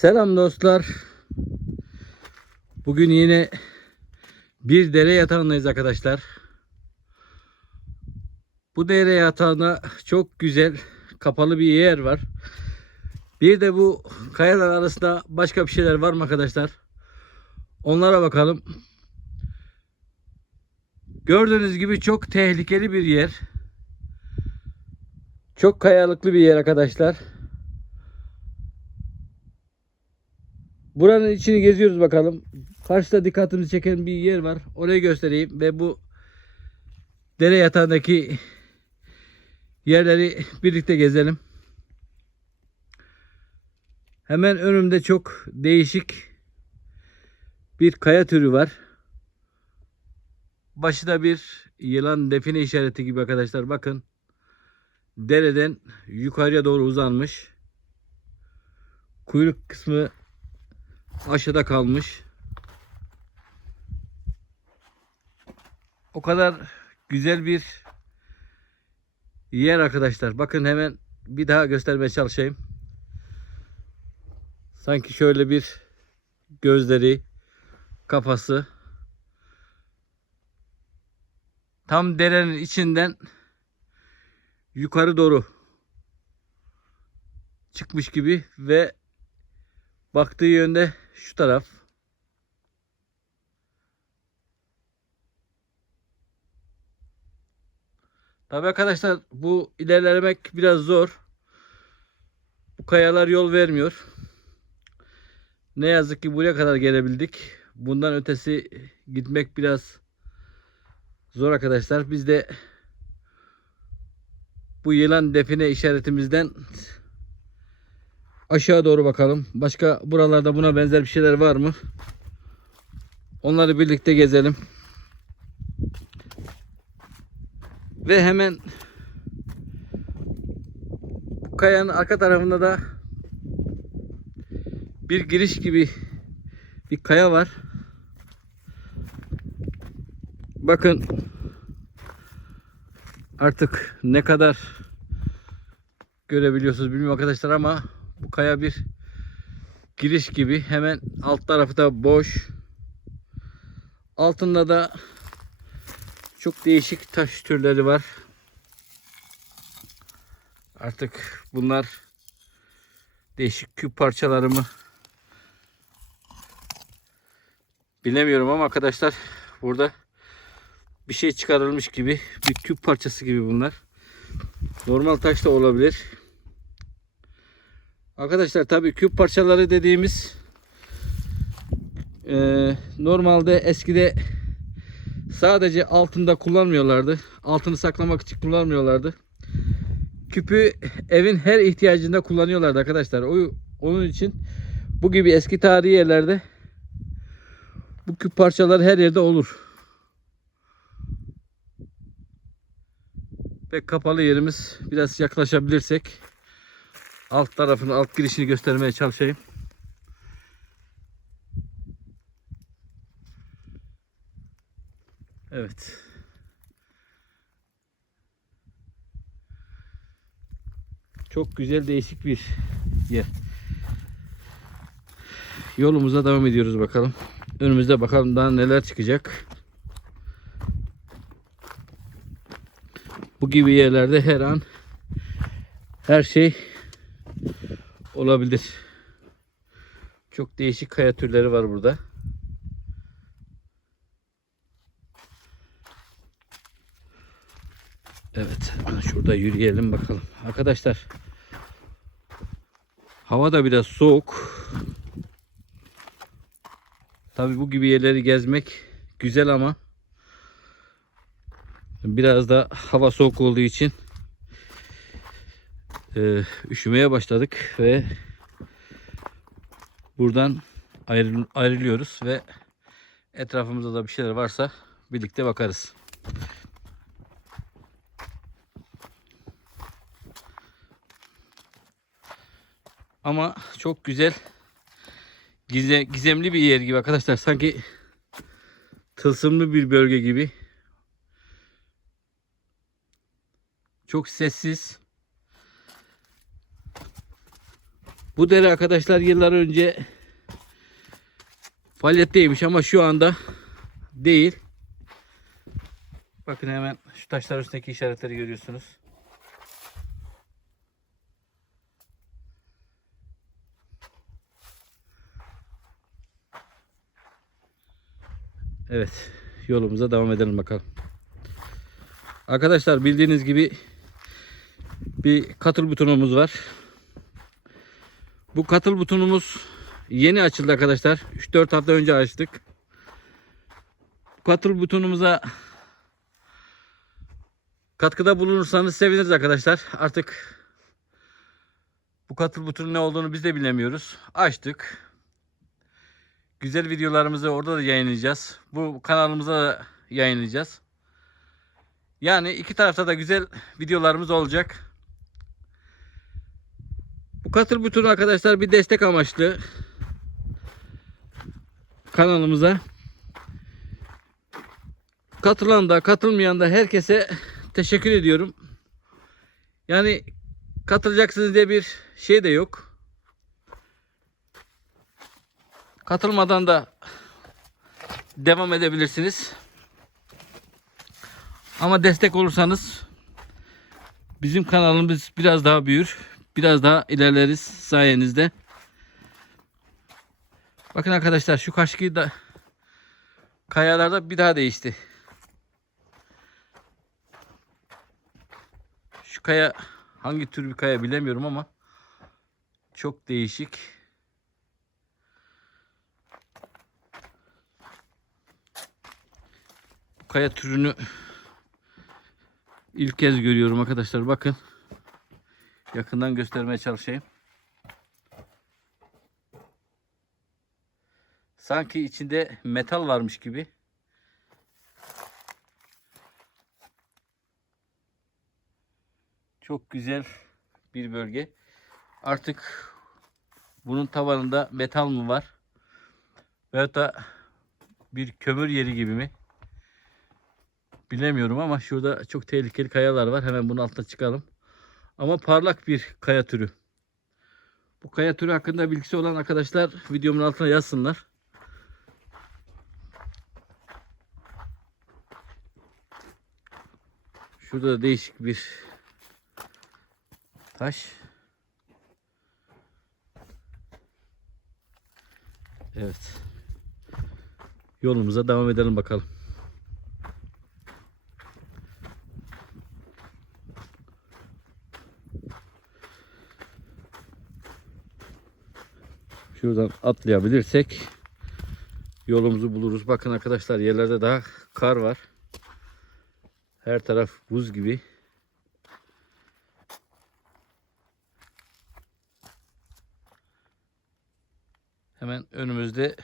Selam dostlar. Bugün yine bir dere yatağındayız arkadaşlar. Bu dere yatağında çok güzel kapalı bir yer var. Bir de bu kayalar arasında başka bir şeyler var mı arkadaşlar? Onlara bakalım. Gördüğünüz gibi çok tehlikeli bir yer. Çok kayalıklı bir yer arkadaşlar. Buranın içini geziyoruz bakalım. Karşıda dikkatimizi çeken bir yer var. Orayı göstereyim ve bu dere yatağındaki yerleri birlikte gezelim. Hemen önümde çok değişik bir kaya türü var. Başı da bir yılan define işareti gibi arkadaşlar. Bakın. Dereden yukarıya doğru uzanmış. Kuyruk kısmı aşağıda kalmış. O kadar güzel bir yer arkadaşlar. Bakın hemen bir daha göstermeye çalışayım. Sanki şöyle bir gözleri, kafası tam derenin içinden yukarı doğru çıkmış gibi ve baktığı yönde şu taraf. Tabi arkadaşlar bu ilerlemek biraz zor. Bu kayalar yol vermiyor. Ne yazık ki buraya kadar gelebildik. Bundan ötesi gitmek biraz zor arkadaşlar. Biz de bu yılan define işaretimizden aşağı doğru bakalım. Başka buralarda buna benzer bir şeyler var mı? Onları birlikte gezelim. Ve hemen bu kayanın arka tarafında da bir giriş gibi bir kaya var. Bakın artık ne kadar görebiliyorsunuz bilmiyorum arkadaşlar ama bu kaya bir giriş gibi hemen alt tarafı da boş. Altında da çok değişik taş türleri var. Artık bunlar değişik küp parçaları mı bilemiyorum ama arkadaşlar burada bir şey çıkarılmış gibi bir küp parçası gibi bunlar. Normal taş da olabilir. Arkadaşlar tabii küp parçaları dediğimiz e, normalde eskide sadece altında kullanmıyorlardı. Altını saklamak için kullanmıyorlardı. Küpü evin her ihtiyacında kullanıyorlardı arkadaşlar. O, onun için bu gibi eski tarihi yerlerde bu küp parçaları her yerde olur. Ve kapalı yerimiz biraz yaklaşabilirsek alt tarafını alt girişini göstermeye çalışayım. Evet. Çok güzel değişik bir yer. Yolumuza devam ediyoruz bakalım. Önümüzde bakalım daha neler çıkacak. Bu gibi yerlerde her an her şey olabilir. Çok değişik kaya türleri var burada. Evet, şurada yürüyelim bakalım. Arkadaşlar, hava da biraz soğuk. Tabi bu gibi yerleri gezmek güzel ama biraz da hava soğuk olduğu için e, üşümeye başladık ve buradan ayrı, ayrılıyoruz ve etrafımızda da bir şeyler varsa birlikte bakarız. Ama çok güzel gize, gizemli bir yer gibi arkadaşlar. Sanki tılsımlı bir bölge gibi. Çok sessiz. Bu dere arkadaşlar yıllar önce faaliyetteymiş ama şu anda değil. Bakın hemen şu taşlar üstündeki işaretleri görüyorsunuz. Evet, yolumuza devam edelim bakalım. Arkadaşlar bildiğiniz gibi bir katıl butonumuz var. Bu katıl butonumuz yeni açıldı arkadaşlar. 3-4 hafta önce açtık. Katıl butonumuza katkıda bulunursanız seviniriz arkadaşlar. Artık bu katıl butonun ne olduğunu biz de bilemiyoruz. Açtık. Güzel videolarımızı orada da yayınlayacağız. Bu kanalımıza da yayınlayacağız. Yani iki tarafta da güzel videolarımız olacak. Bu katıl butonu arkadaşlar bir destek amaçlı kanalımıza. Katılan da katılmayan da herkese teşekkür ediyorum. Yani katılacaksınız diye bir şey de yok. Katılmadan da devam edebilirsiniz. Ama destek olursanız bizim kanalımız biraz daha büyür. Biraz daha ilerleriz sayenizde. Bakın arkadaşlar şu karşıki da kayalarda bir daha değişti. Şu kaya hangi tür bir kaya bilemiyorum ama çok değişik. Bu kaya türünü ilk kez görüyorum arkadaşlar. Bakın. Yakından göstermeye çalışayım. Sanki içinde metal varmış gibi. Çok güzel bir bölge. Artık bunun tavanında metal mı var? Veyahut da bir kömür yeri gibi mi? Bilemiyorum ama şurada çok tehlikeli kayalar var. Hemen bunun altına çıkalım. Ama parlak bir kaya türü. Bu kaya türü hakkında bilgisi olan arkadaşlar videomun altına yazsınlar. Şurada da değişik bir taş. Evet. Yolumuza devam edelim bakalım. Şuradan atlayabilirsek yolumuzu buluruz. Bakın arkadaşlar yerlerde daha kar var. Her taraf buz gibi. Hemen önümüzde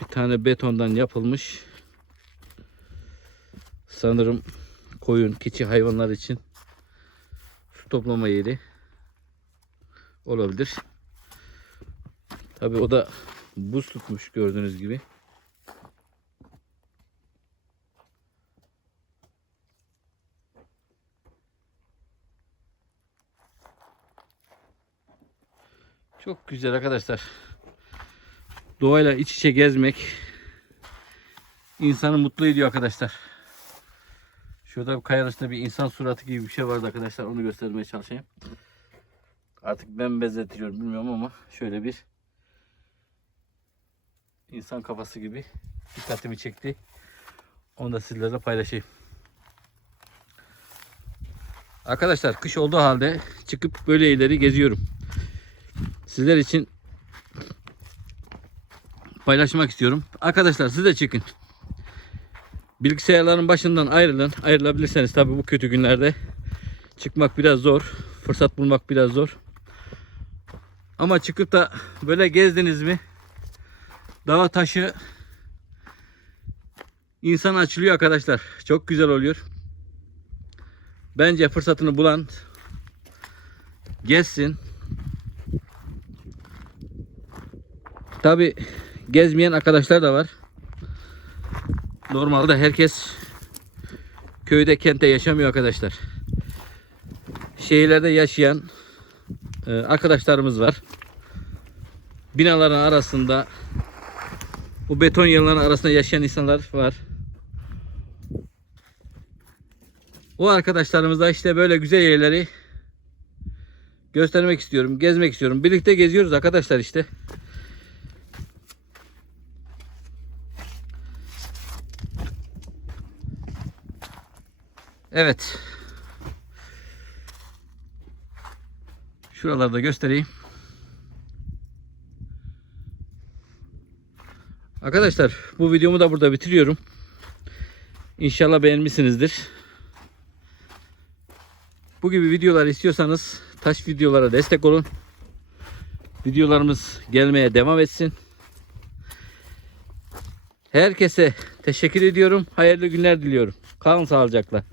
bir tane betondan yapılmış sanırım koyun, keçi hayvanlar için su toplama yeri olabilir. Tabi o da buz tutmuş gördüğünüz gibi. Çok güzel arkadaşlar. Doğayla iç içe gezmek insanı mutlu ediyor arkadaşlar. Şurada bir kayanın üstünde bir insan suratı gibi bir şey vardı arkadaşlar. Onu göstermeye çalışayım. Artık ben benzetiliyorum bilmiyorum ama şöyle bir insan kafası gibi dikkatimi çekti. Onu da sizlerle paylaşayım. Arkadaşlar kış olduğu halde çıkıp böyle ileri geziyorum. Sizler için paylaşmak istiyorum. Arkadaşlar siz de çıkın. Bilgisayarların başından ayrılın. Ayrılabilirseniz tabi bu kötü günlerde çıkmak biraz zor. Fırsat bulmak biraz zor. Ama çıkıp da böyle gezdiniz mi dağ taşı insan açılıyor arkadaşlar. Çok güzel oluyor. Bence fırsatını bulan gezsin. Tabi gezmeyen arkadaşlar da var. Normalde herkes köyde kente yaşamıyor arkadaşlar. Şehirlerde yaşayan e, arkadaşlarımız var. Binaların arasında bu beton yığınların arasında yaşayan insanlar var. O arkadaşlarımız da işte böyle güzel yerleri göstermek istiyorum, gezmek istiyorum. Birlikte geziyoruz arkadaşlar işte. Evet. Şuraları da göstereyim. Arkadaşlar bu videomu da burada bitiriyorum. İnşallah beğenmişsinizdir. Bu gibi videolar istiyorsanız taş videolara destek olun. Videolarımız gelmeye devam etsin. Herkese teşekkür ediyorum. Hayırlı günler diliyorum. Kalın sağlıcakla.